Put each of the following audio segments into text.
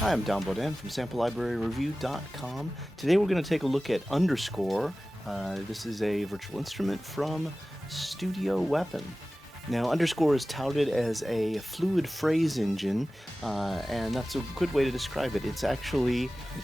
Hi, I'm Don Bodan from SampleLibraryReview.com. Today we're going to take a look at Underscore. This is a virtual instrument from StudioWeapon. Now, Underscore is touted as a fluid phrase engine, and that's a good way to describe it. It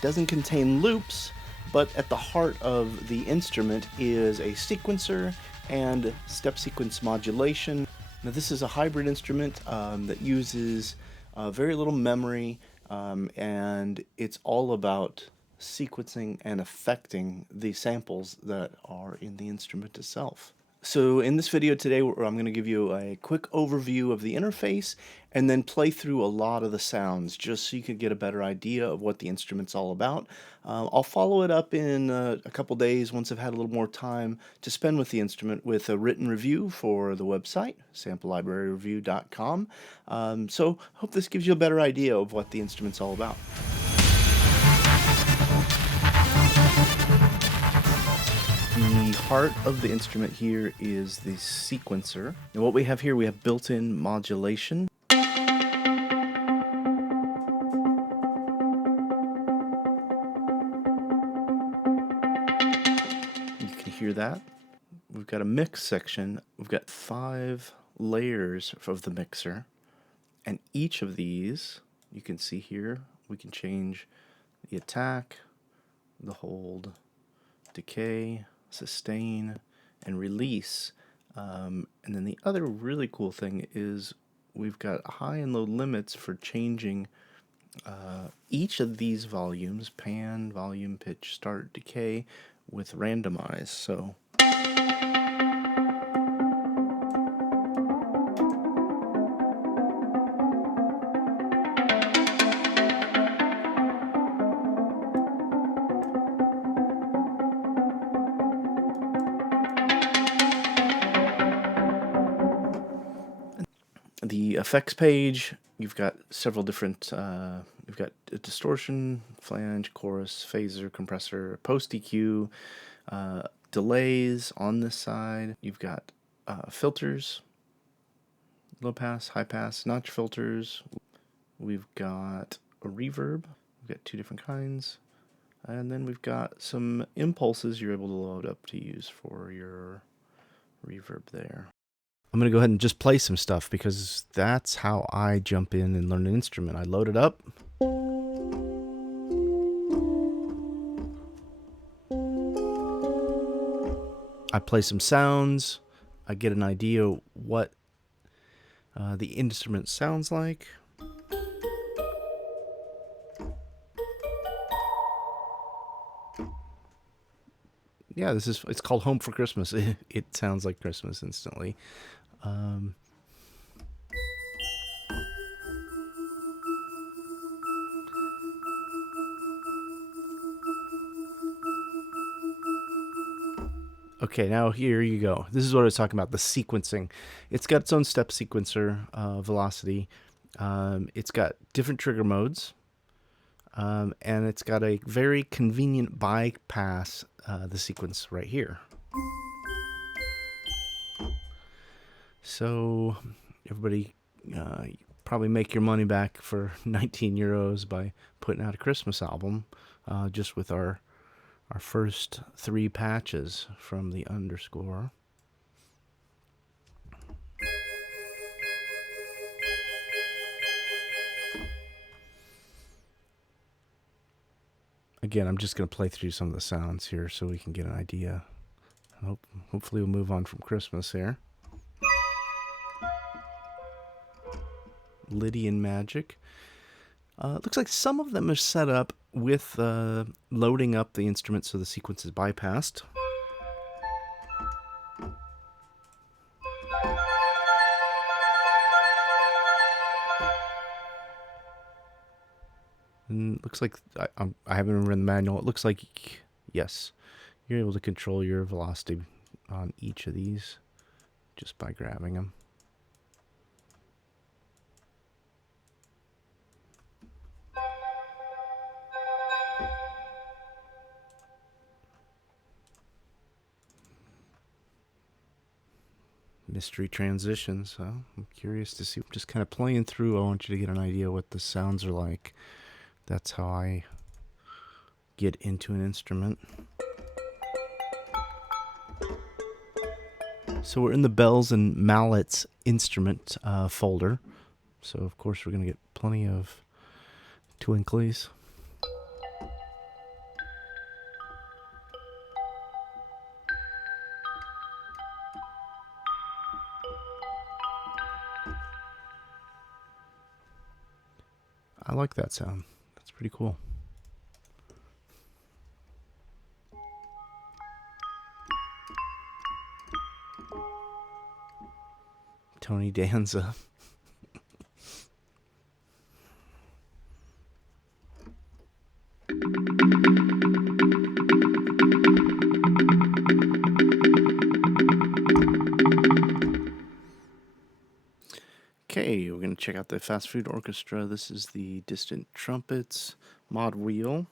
doesn't contain loops, but at the heart of the instrument is a sequencer and step sequence modulation. Now, this is a hybrid instrument that uses very little memory, and it's all about sequencing and affecting the samples that are in the instrument itself. So in this video today, I'm going to give you a quick overview of the interface and then play through a lot of the sounds just so you can get a better idea of what the instrument's all about. I'll follow it up in a couple days once I've had a little more time to spend with the instrument with a written review for the website, SampleLibraryReview.com. So I hope this gives you a better idea of what the instrument's all about. The heart of the instrument here is the sequencer. And what we have here, we have built-in modulation. You can hear that. We've got a mix section. We've got 5 layers of the mixer. And each of these, you can see here, we can change the attack, the hold, decay, sustain, and release. And then the other really cool thing is we've got high and low limits for changing each of these volumes, pan, volume, pitch, start, decay, with randomize. So the effects page, you've got several different, you've got a distortion, flange, chorus, phaser, compressor, post EQ, delays on this side. You've got filters, low pass, high pass, notch filters. We've got a reverb. We've got 2 different kinds. And then we've got some impulses you're able to load up to use for your reverb there. I'm going to go ahead and just play some stuff because that's how I jump in and learn an instrument. I load it up. I play some sounds. I get an idea what the instrument sounds like. Yeah, it's called Home for Christmas. It sounds like Christmas instantly. Okay, now here you go. This is what I was talking about, the sequencing. It's got its own step sequencer, velocity. It's got different trigger modes. And it's got a very convenient bypass, the sequence right here. So everybody probably make your money back for 19 euros by putting out a Christmas album just with our first 3 patches from the Underscore. Again, I'm just going to play through some of the sounds here so we can get an idea. Hopefully we'll move on from Christmas here. Lydian Magic. Looks like some of them are set up with loading up the instrument so the sequence is bypassed. And looks like I haven't read the manual. It looks like, yes, you're able to control your velocity on each of these just by grabbing them. Mystery transitions. So I'm curious to see. I'm just kind of playing through. I want you to get an idea what the sounds are like. That's how I get into an instrument. So we're in the bells and mallets instrument folder. So of course we're going to get plenty of twinklies. I like that sound. That's pretty cool. Tony Danza. Okay, we're going to check out the Fast Food Orchestra. This is the Distant Trumpets mod wheel.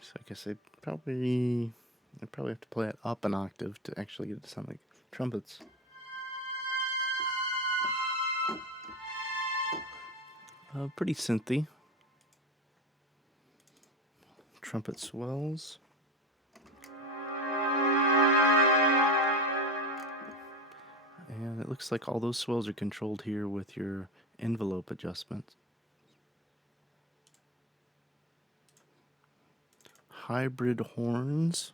So I guess I probably have to play it up an octave to actually get it to sound like trumpets. Pretty synthy. Trumpet swells. And it looks like all those swells are controlled here with your envelope adjustment. Hybrid horns.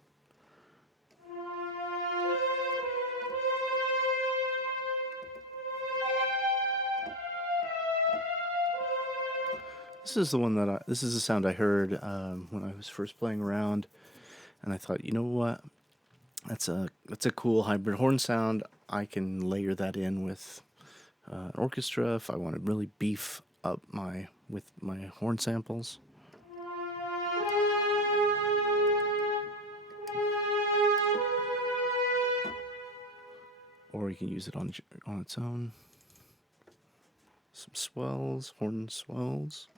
This is the one that this is the sound I heard when I was first playing around, and I thought, you know what, that's a cool hybrid horn sound. I can layer that in with an orchestra if I want to really beef up my horn samples. Or you can use it on its own. Some swells, horn swells.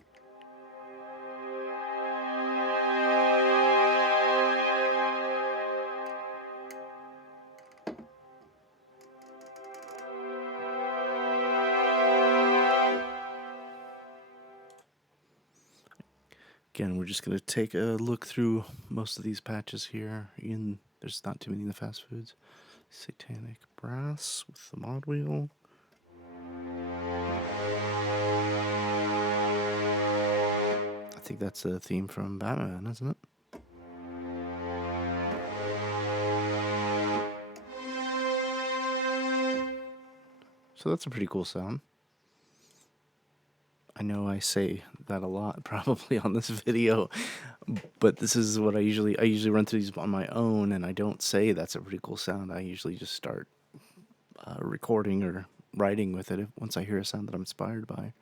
Again, we're just going to take a look through most of these patches here. There's not too many in the fast foods. Satanic brass with the mod wheel. I think that's a theme from Batman, isn't it? So that's a pretty cool sound. I know I say that a lot probably on this video, but this is what I usually run through these on my own, and I don't say that's a pretty cool sound. I usually just start recording or writing with it once I hear a sound that I'm inspired by.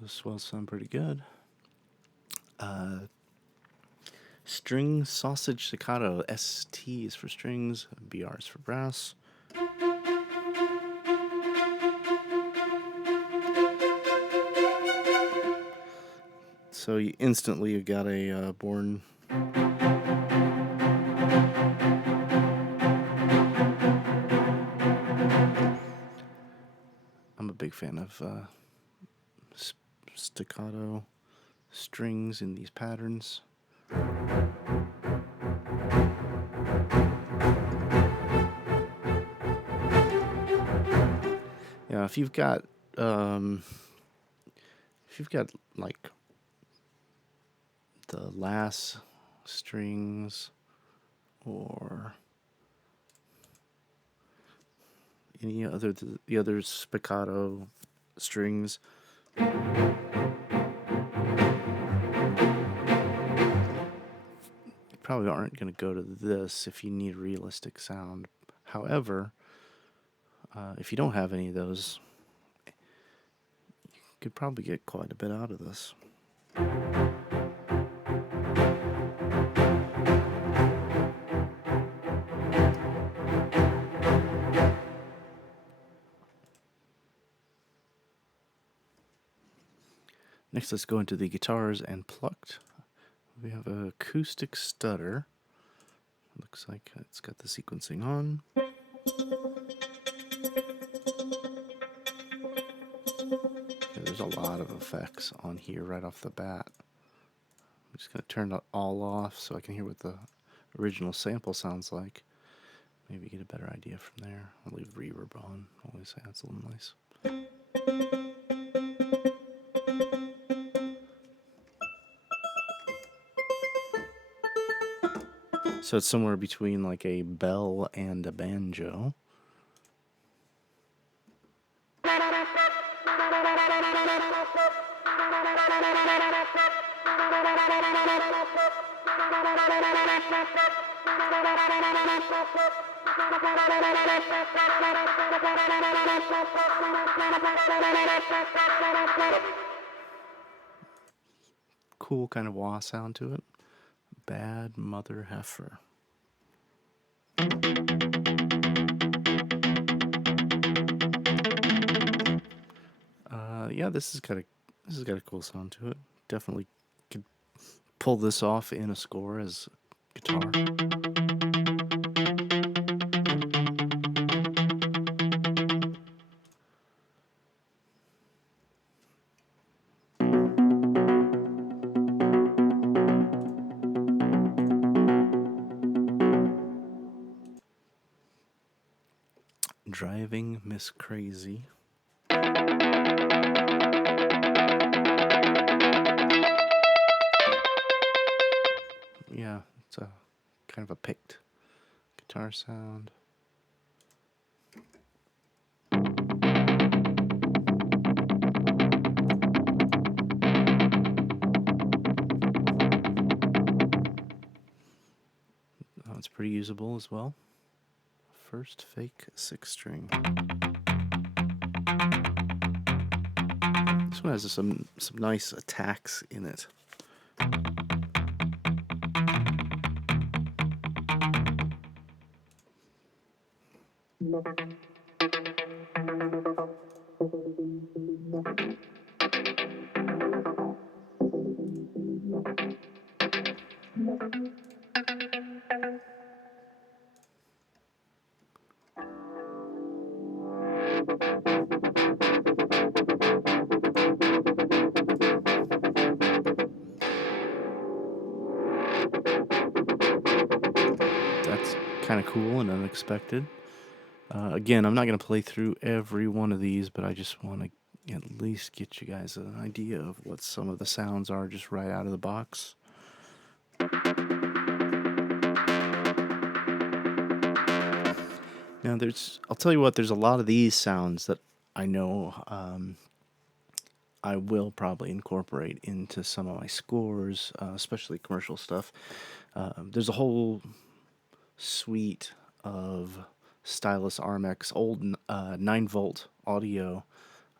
Those swells sound pretty good. String sausage staccato. ST is for strings, BR is for brass. So you instantly got a Born. I'm a big fan of staccato strings in these patterns. Yeah, if you've got like the last strings or any other the other spiccato strings, you probably aren't going to go to this if you need realistic sound. However, if you don't have any of those Could probably get quite a bit out of this. Next, let's go into the guitars and plucked. We have an acoustic stutter. Looks like it's got the sequencing on. Okay, there's a lot of effects on here right off the bat. I'm just going to turn it all off so I can hear what the original sample sounds like. Maybe get a better idea from there. I'll leave reverb on. Always adds a little nice. So it's somewhere between like a bell and a banjo. Cool kind of wah sound to it. Bad Mother Heifer. Yeah, this has got a cool sound to it. Definitely could pull this off in a score as guitar. Driving Miss Crazy. Yeah, it's a kind of a picked guitar sound. Oh, it's pretty usable as well. First fake 6-string. This one has some nice attacks in it. That's kind of cool and unexpected. Again, I'm not going to play through every one of these, but I just want to at least get you guys an idea of what some of the sounds are just right out of the box. Now, I'll tell you what, there's a lot of these sounds that I know I will probably incorporate into some of my scores, especially commercial stuff. There's a whole suite of Stylus RMX old 9-volt audio.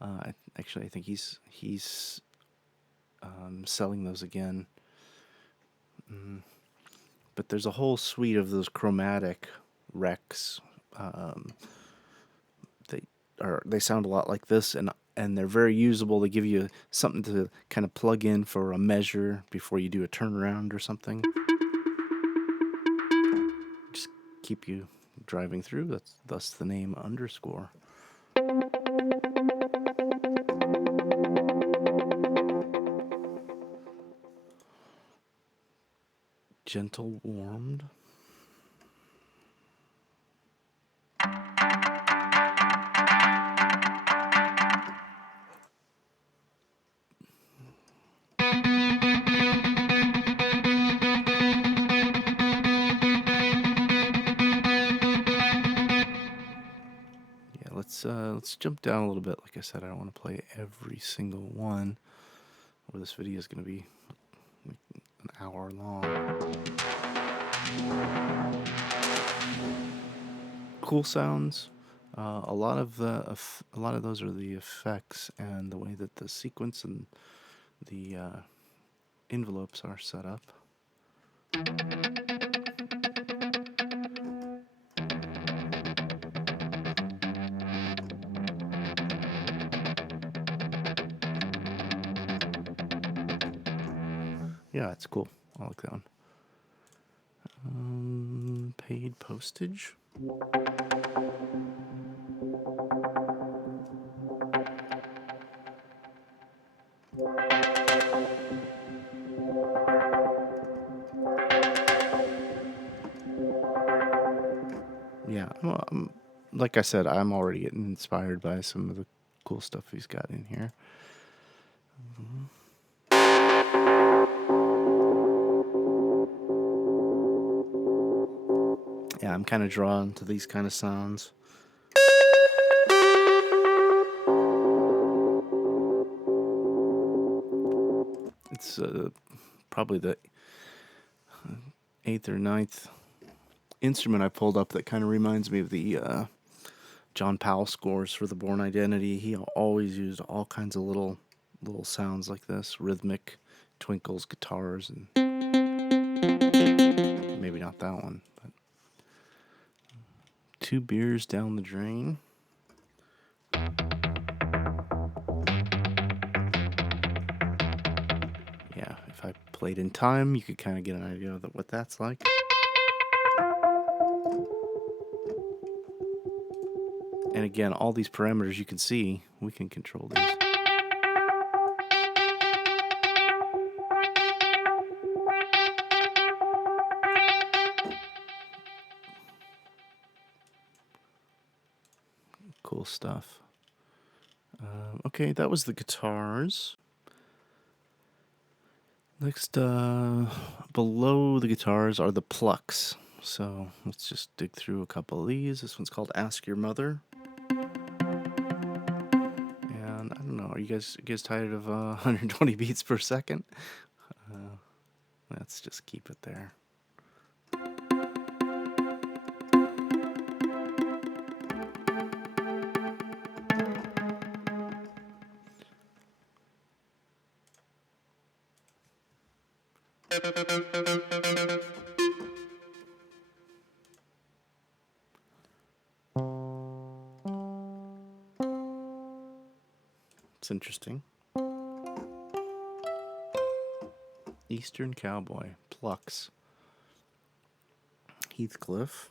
I think he's selling those again. But there's a whole suite of those chromatic Rex. They sound a lot like this, and they're very usable. They give you something to kind of plug in for a measure before you do a turnaround or something. Just keep you driving through. Thus the name underscore. Gentle warmed. Let's jump down a little bit. Like I said, I don't want to play every single one, or this video is going to be an hour long. Cool sounds. A lot of those are the effects and the way that the sequence and the envelopes are set up. Yeah, it's cool. I like that one. Paid postage. Yeah, well, like I said, I'm already getting inspired by some of the cool stuff he's got in here. Yeah, I'm kind of drawn to these kind of sounds. It's probably the 8th or 9th instrument I pulled up that kind of reminds me of the John Powell scores for the Bourne Identity. He always used all kinds of little sounds like this, rhythmic twinkles, guitars, and maybe not that one, but 2 beers down the drain. Yeah, if I played in time, you could kind of get an idea of what that's like. And again, all these parameters you can see, we can control these. Cool stuff. Okay, that was the guitars. Next, below the guitars are the plucks. So let's just dig through a couple of these. This one's called Ask Your Mother. And I don't know, are you guys tired of 120 beats per second? Let's just keep it there. It's interesting. Eastern Cowboy, plucks. Heathcliff.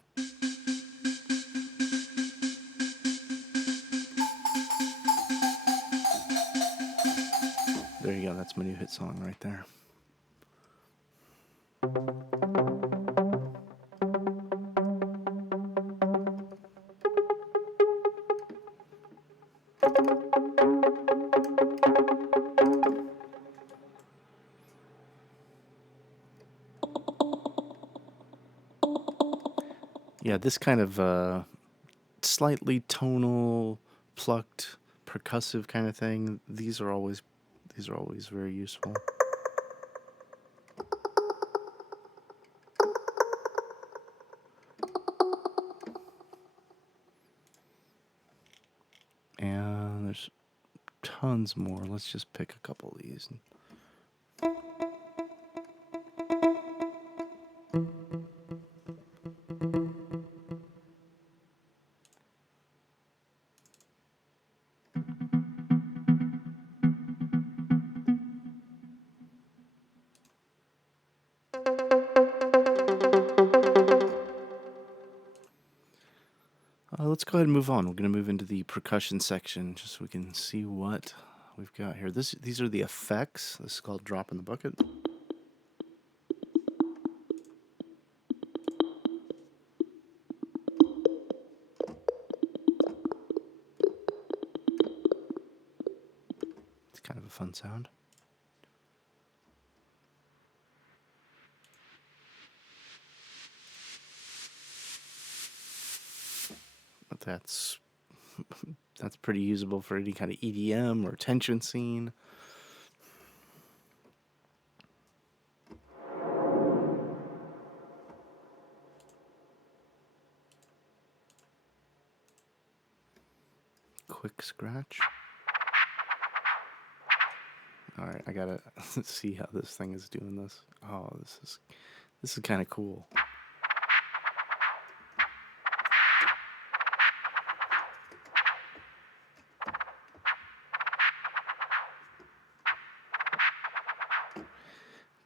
There you go, that's my new hit song right there. Yeah, this kind of slightly tonal, plucked, percussive kind of thing. These are always very useful. And there's tons more. Let's just pick a couple of these. Let's go ahead and move on. We're going to move into the percussion section just so we can see what we've got here. These are the effects. This is called Drop in the Bucket. It's kind of a fun sound. But that's pretty usable for any kind of EDM or tension scene. quick scratch. Alright, I gotta see how this thing is doing this. Oh, this is kind of cool.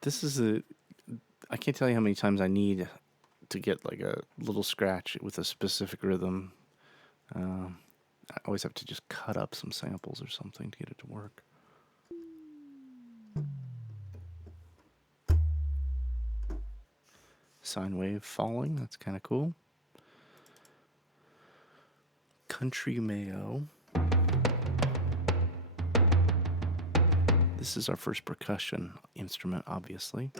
This is I can't tell you how many times I need to get like a little scratch with a specific rhythm. I always have to just cut up some samples or something to get it to work. Sine wave falling, that's kind of cool. Country Mayo. This is our first percussion instrument, obviously.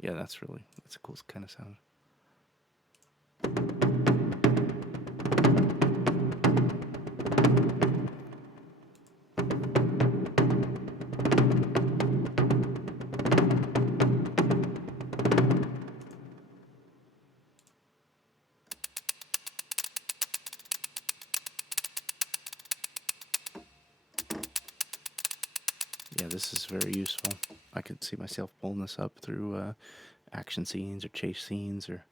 Yeah, that's a cool kind of sound. Yeah, this is very useful. I could see myself pulling this up through action scenes or chase scenes, or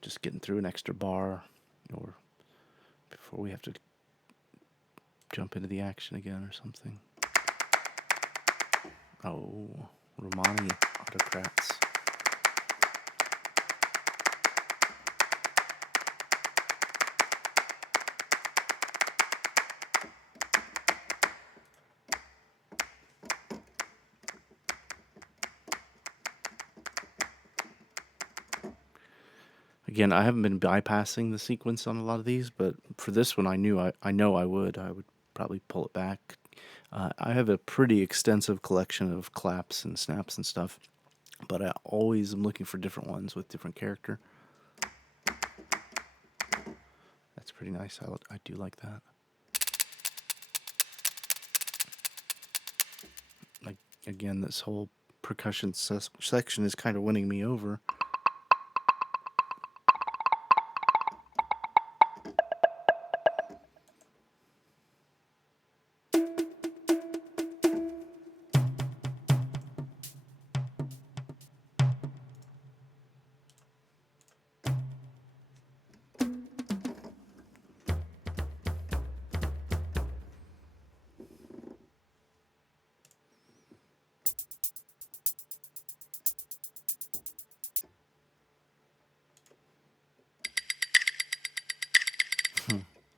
just getting through an extra bar, or before we have to jump into the action again or something. Oh, Romani autocrats. Again, I haven't been bypassing the sequence on a lot of these, but for this one, I know I would probably pull it back. I have a pretty extensive collection of claps and snaps and stuff, but I always am looking for different ones with different character. That's pretty nice. I do like that. Like, again, this whole percussion section is kind of winning me over.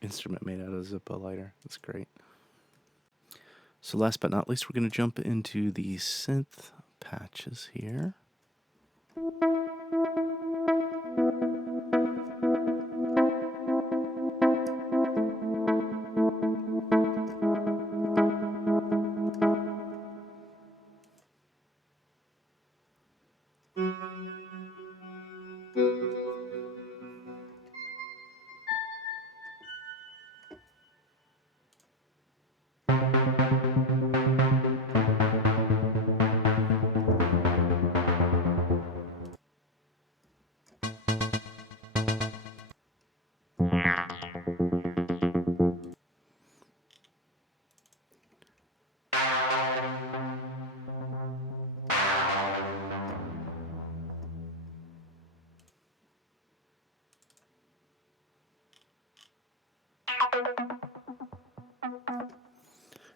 Instrument made out of Zippo lighter. That's great. So last but not least, we're going to jump into the synth patches here.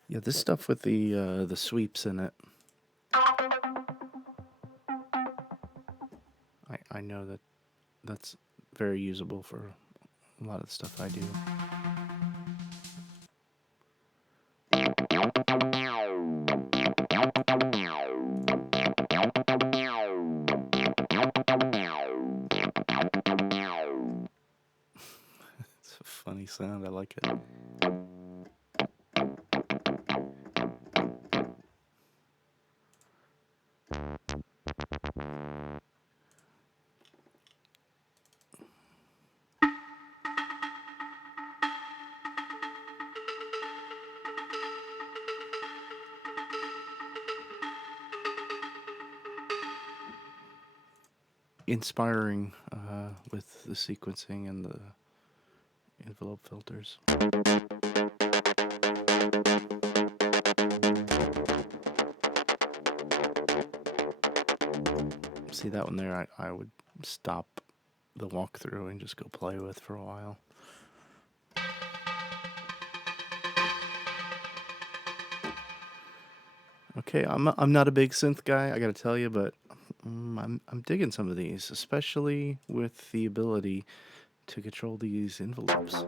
Yeah, this stuff with the sweeps in it, I know that's very usable for a lot of the stuff I do. It's a funny sound. I like it. inspiring with the sequencing and the envelope filters. See that one there? I would stop the walkthrough and just go play with for a while. Okay, I'm not a big synth guy, I gotta tell you, but I'm digging some of these, especially with the ability to control these envelopes.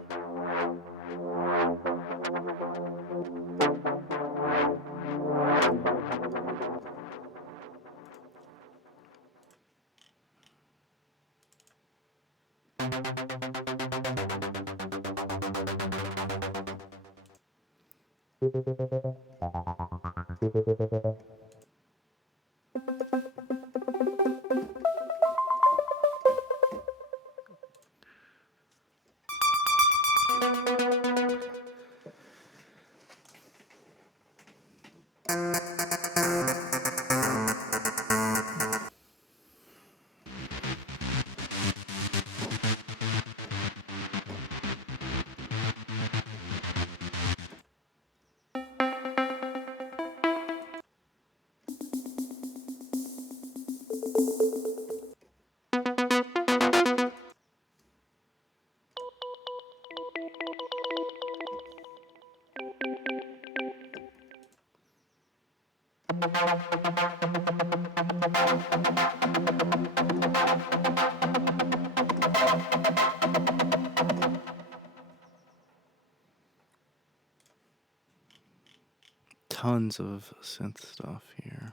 Tons of synth stuff here.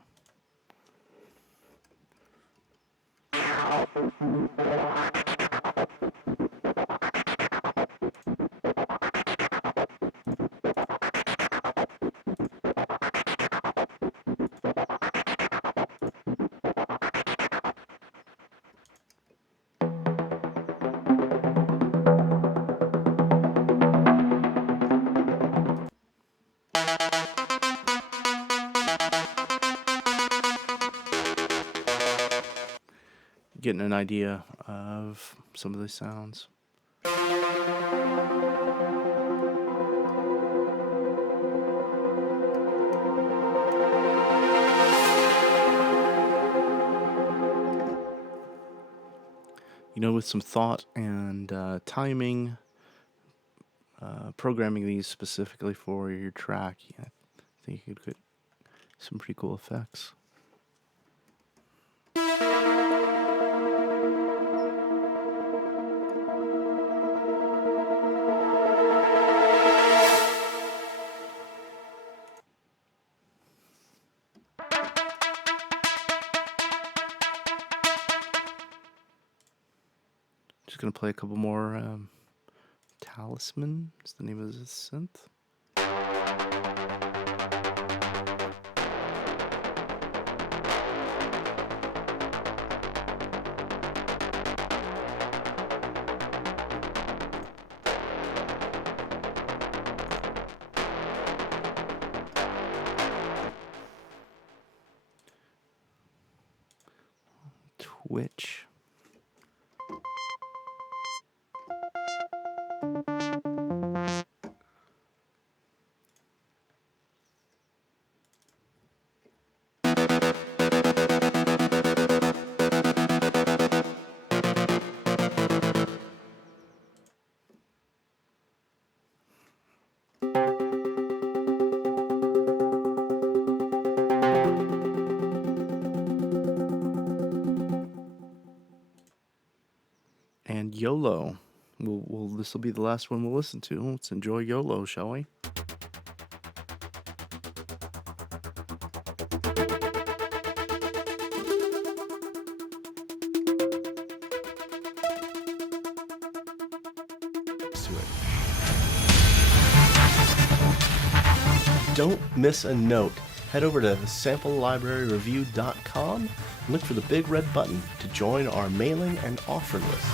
Getting an idea of some of the sounds. You know, with some thought and timing, programming these specifically for your track, I think you could get some pretty cool effects. Just gonna play a couple more. Talisman is the name of this synth. Twitch. And YOLO. This will be the last one we'll listen to. Let's enjoy YOLO, shall we? Don't miss a note. Head over to samplelibraryreview.com and look for the big red button to join our mailing and offer list.